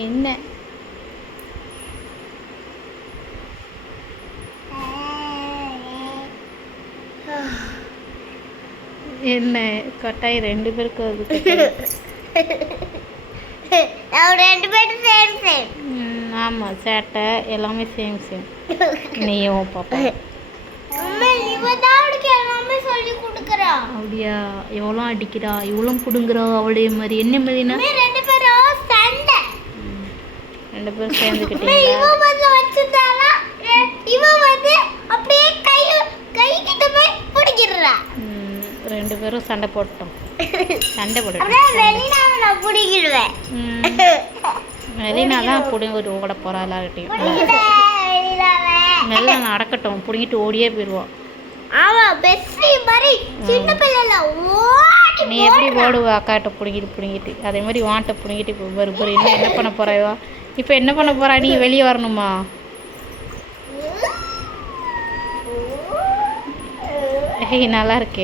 என்ன என்ன கொட்டாய் 2 பேருக்கு வருது. ரெண்டு பேரும் சேம் சேம். ஆமாம், சேட்டை எல்லாமே சேம் சேம். நீயும் பாப்பா அப்படியா? எவ்வளோ அடிக்கிறா, இவ்வளோ பிடுங்குறா அவளுடைய மாதிரி. என்ன மாதிரினா 2 பேரும் சேர்ந்துக்கிட்டீங்களா? 2 பேரும் சண்டை போட்டோம். சண்டை போட்டோம். மெலினா தான் பிடிங்கிட்டு ஓட போகிறா எல்லார்கிட்டையும். மெல்ல நடக்கட்டும், பிடிங்கிட்டு ஓடியே போயிடுவோம். நீ எப்படி ஓடுவ அக்காட்ட பிடிங்கிட்டு அதே மாதிரி வாண்ட்டை பிடிங்கிட்டு இப்போ வரும். இன்னும் என்ன பண்ண போறாயவா? இப்போ என்ன பண்ண போறா? நீ வெளியே வரணுமா? நல்லா இருக்கே.